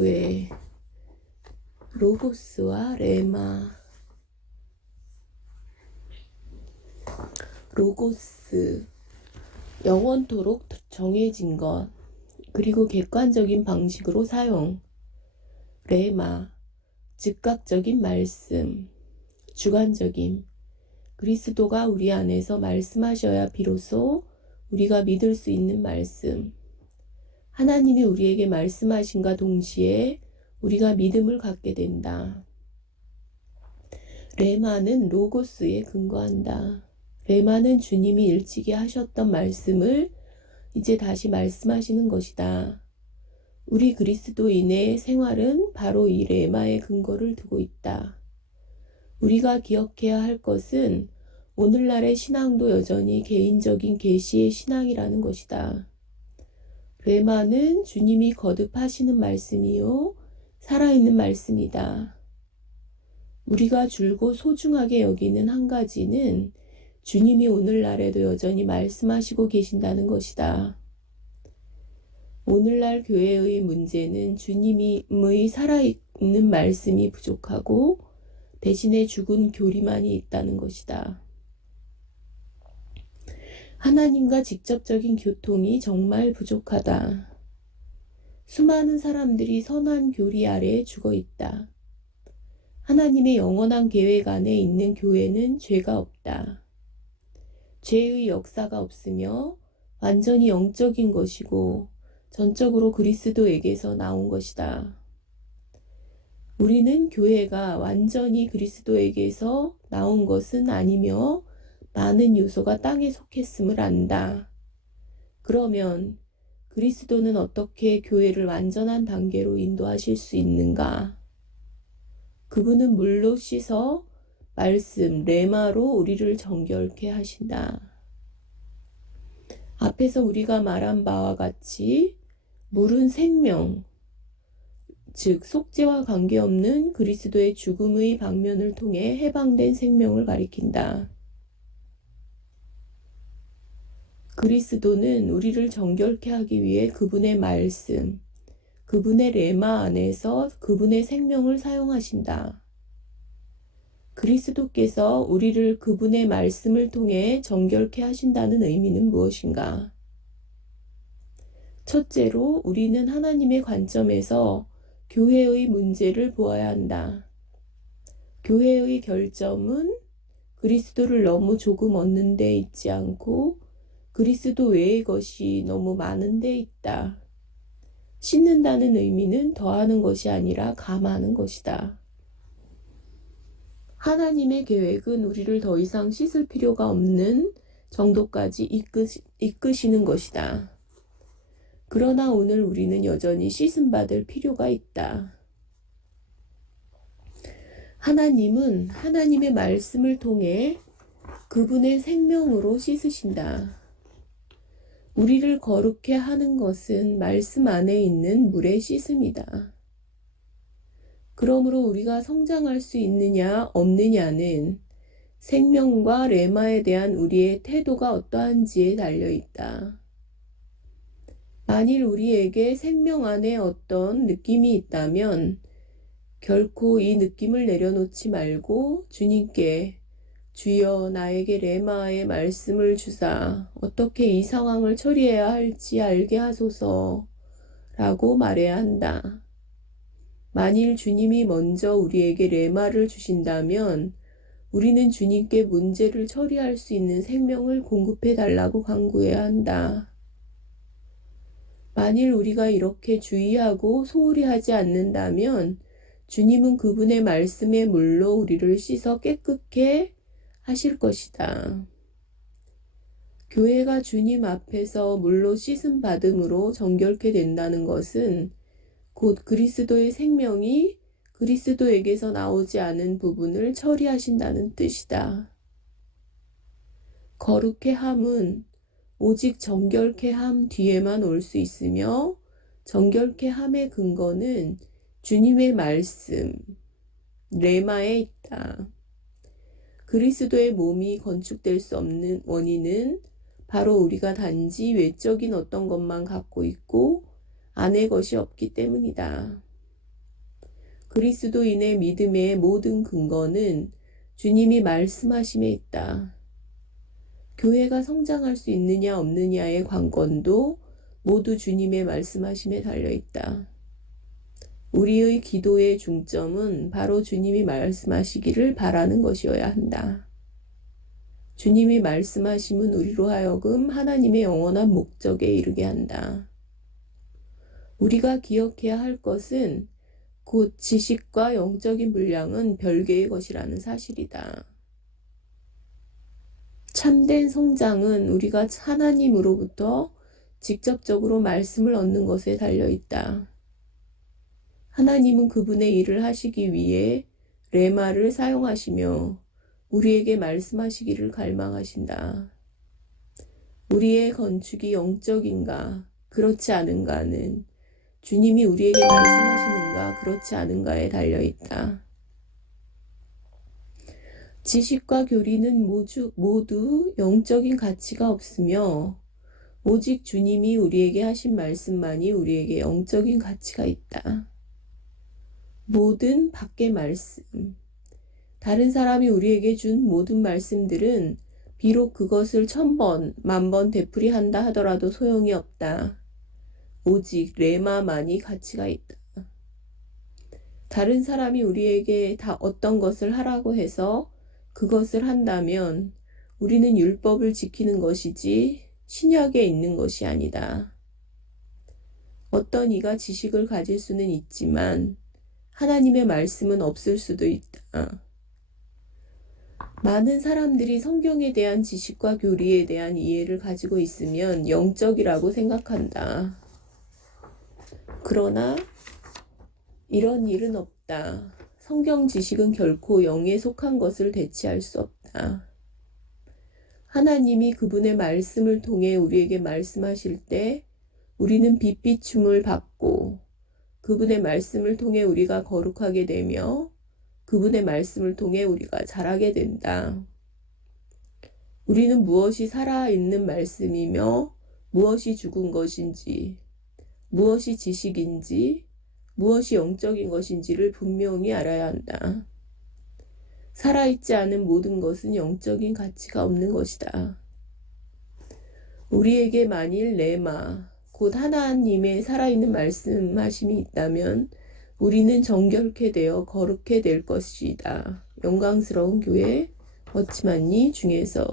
왜 로고스와 레마. 로고스, 영원토록 정해진 것, 그리고 객관적인 방식으로 사용. 레마, 즉각적인 말씀, 주관적임. 그리스도가 우리 안에서 말씀하셔야 비로소 우리가 믿을 수 있는 말씀. 하나님이 우리에게 말씀하신과 동시에 우리가 믿음을 갖게 된다. 레마는 로고스에 근거한다. 레마는 주님이 일찍이 하셨던 말씀을 이제 다시 말씀하시는 것이다. 우리 그리스도인의 생활은 바로 이 레마의 근거를 두고 있다. 우리가 기억해야 할 것은 오늘날의 신앙도 여전히 개인적인 계시의 신앙이라는 것이다. 레마는 주님이 거듭하시는 말씀이요, 살아있는 말씀이다. 우리가 줄곧 소중하게 여기는 한 가지는 주님이 오늘날에도 여전히 말씀하시고 계신다는 것이다. 오늘날 교회의 문제는 주님의 살아있는 말씀이 부족하고 대신에 죽은 교리만이 있다는 것이다. 하나님과 직접적인 교통이 정말 부족하다. 수많은 사람들이 선한 교리 아래에 죽어 있다. 하나님의 영원한 계획 안에 있는 교회는 죄가 없다. 죄의 역사가 없으며 완전히 영적인 것이고 전적으로 그리스도에게서 나온 것이다. 우리는 교회가 완전히 그리스도에게서 나온 것은 아니며 많은 요소가 땅에 속했음을 안다. 그러면 그리스도는 어떻게 교회를 완전한 단계로 인도하실 수 있는가? 그분은 물로 씻어 말씀, 레마로 우리를 정결케 하신다. 앞에서 우리가 말한 바와 같이 물은 생명, 즉 속죄와 관계없는 그리스도의 죽음의 방면을 통해 해방된 생명을 가리킨다. 그리스도는 우리를 정결케 하기 위해 그분의 말씀, 그분의 레마 안에서 그분의 생명을 사용하신다. 그리스도께서 우리를 그분의 말씀을 통해 정결케 하신다는 의미는 무엇인가? 첫째로 우리는 하나님의 관점에서 교회의 문제를 보아야 한다. 교회의 결점은 그리스도를 너무 조금 얻는 데 있지 않고 그리스도 외의 것이 너무 많은 데 있다. 씻는다는 의미는 더하는 것이 아니라 감하는 것이다. 하나님의 계획은 우리를 더 이상 씻을 필요가 없는 정도까지 이끄시는 것이다. 그러나 오늘 우리는 여전히 씻음받을 필요가 있다. 하나님은 하나님의 말씀을 통해 그분의 생명으로 씻으신다. 우리를 거룩해 하는 것은 말씀 안에 있는 물의 씻음이다. 그러므로 우리가 성장할 수 있느냐 없느냐는 생명과 레마에 대한 우리의 태도가 어떠한지에 달려있다. 만일 우리에게 생명 안에 어떤 느낌이 있다면 결코 이 느낌을 내려놓지 말고 주님께 주여 나에게 레마의 말씀을 주사 어떻게 이 상황을 처리해야 할지 알게 하소서 라고 말해야 한다. 만일 주님이 먼저 우리에게 레마를 주신다면 우리는 주님께 문제를 처리할 수 있는 생명을 공급해 달라고 간구해야 한다. 만일 우리가 이렇게 주의하고 소홀히 하지 않는다면 주님은 그분의 말씀의 물로 우리를 씻어 깨끗게 하실 것이다. 교회가 주님 앞에서 물로 씻음 받음으로 정결케 된다는 것은 곧 그리스도의 생명이 그리스도에게서 나오지 않은 부분을 처리하신다는 뜻이다. 거룩해 함은 오직 정결케 함 뒤에만 올 수 있으며 정결케 함의 근거는 주님의 말씀, 레마에 있다. 그리스도의 몸이 건축될 수 없는 원인은 바로 우리가 단지 외적인 어떤 것만 갖고 있고 안의 것이 없기 때문이다. 그리스도인의 믿음의 모든 근거는 주님이 말씀하심에 있다. 교회가 성장할 수 있느냐 없느냐의 관건도 모두 주님의 말씀하심에 달려있다. 우리의 기도의 중점은 바로 주님이 말씀하시기를 바라는 것이어야 한다. 주님이 말씀하심은 우리로 하여금 하나님의 영원한 목적에 이르게 한다. 우리가 기억해야 할 것은 곧 지식과 영적인 분량은 별개의 것이라는 사실이다. 참된 성장은 우리가 하나님으로부터 직접적으로 말씀을 얻는 것에 달려있다. 하나님은 그분의 일을 하시기 위해 레마를 사용하시며 우리에게 말씀하시기를 갈망하신다. 우리의 건축이 영적인가 그렇지 않은가는 주님이 우리에게 말씀하시는가 그렇지 않은가에 달려있다. 지식과 교리는 모두 영적인 가치가 없으며 오직 주님이 우리에게 하신 말씀만이 우리에게 영적인 가치가 있다. 모든 밖의 말씀, 다른 사람이 우리에게 준 모든 말씀들은 비록 그것을 1000번, 10,000번 되풀이한다 하더라도 소용이 없다. 오직 레마만이 가치가 있다. 다른 사람이 우리에게 다 어떤 것을 하라고 해서 그것을 한다면 우리는 율법을 지키는 것이지 신약에 있는 것이 아니다. 어떤 이가 지식을 가질 수는 있지만 하나님의 말씀은 없을 수도 있다. 많은 사람들이 성경에 대한 지식과 교리에 대한 이해를 가지고 있으면 영적이라고 생각한다. 그러나 이런 일은 없다. 성경 지식은 결코 영에 속한 것을 대체할 수 없다. 하나님이 그분의 말씀을 통해 우리에게 말씀하실 때 우리는 빛비춤을 받고 그분의 말씀을 통해 우리가 거룩하게 되며 그분의 말씀을 통해 우리가 자라게 된다. 우리는 무엇이 살아있는 말씀이며 무엇이 죽은 것인지, 무엇이 지식인지, 무엇이 영적인 것인지를 분명히 알아야 한다. 살아있지 않은 모든 것은 영적인 가치가 없는 것이다. 우리에게 만일 레마, 곧 하나님의 살아있는 말씀하심이 있다면 우리는 정결케 되어 거룩해 될 것이다. 영광스러운 교회, 워치만니 중에서